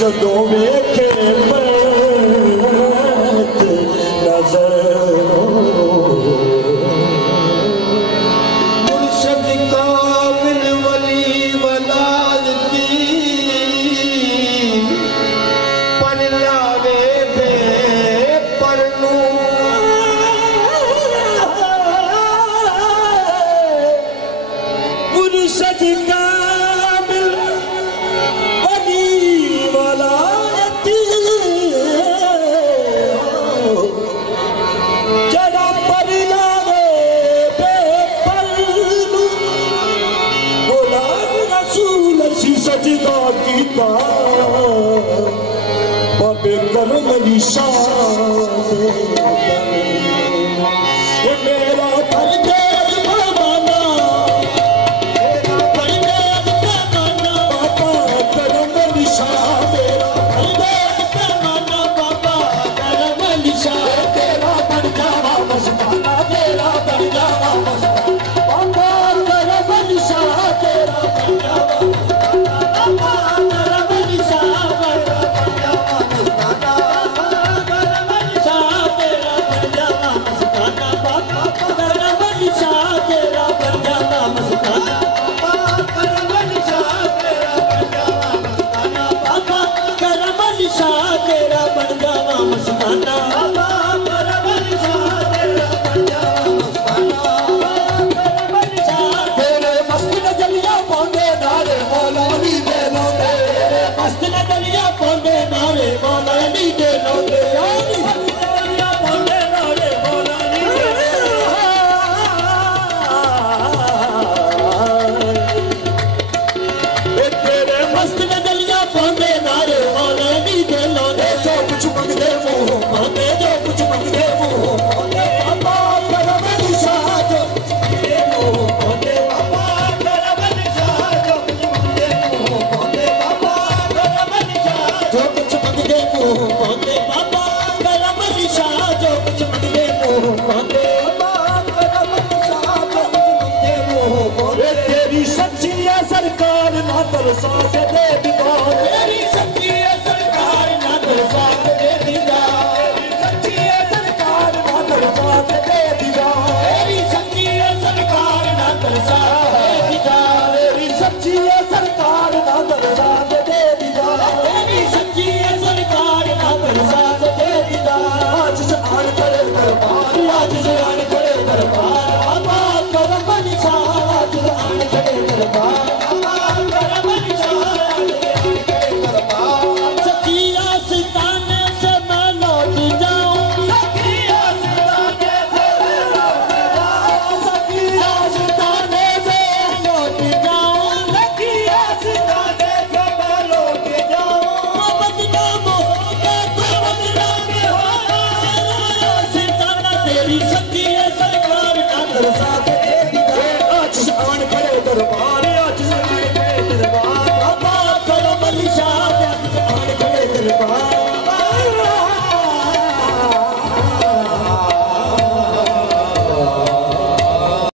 जदों वेखे मत नजर मुर्शद कामिल वली वलाद दी पर लावे बे परनू मुर्शद कामिल वली वलाद जड़ा पर लावे बे परनू गुलाम रसूल सी सजदा कीता बाबे करम दी शान ये मेरा परदेस बहाना मेरा परदेस बहाना बाबा करम दी शान मेरा परदेस बहाना बाबा करम दी शान तेरा बन जावा मस्ताना तेरा बन जावा मस्ताना बाबा करम दी शान तेरा बन जावा बाबा करम दी शान तेरा बन जावा मस्ताना करम दी शान तेरा बन जावा मस्ताना बाबा करम दी शान तेरा बन जावा मस्ताना बाबा करम दी शान तेरा बन जावा मस्ताना बाबा करम दी शान तेरा बन जावा मस्ताना बाबा करम दी शान तेरा बन जावा मस्ताना करम दी शान तेरे मस्त नजरिया पांदे नारे मौलानी दे लोंदे मस्त नजरिया पांदे नारे मौलानी दे लोंदे नजरिया पांदे नारे मौलानी दे तेरे मस्त नजरिया पांदे नारे मौलानी दे लोंदे जो कुछ मंगदे मुंह पांदे जो कुछ मंगदे मुंह पांदे बाबा करम दी शान जो कुछ मंगदे मुंह पांदे बाबा करम दी शान जो कुछ मंगदे मुंह पांदे बाबा करम दी शान जो कुछ मंगदे मुंह पांदे बाबा करम दी शान जो कुछ मंगदे मुंह पांदे बाबा करम दी शान जो कुछ मंगदे मुंह पांदे तेरी सच्ची है सरकार ना तरसा के दे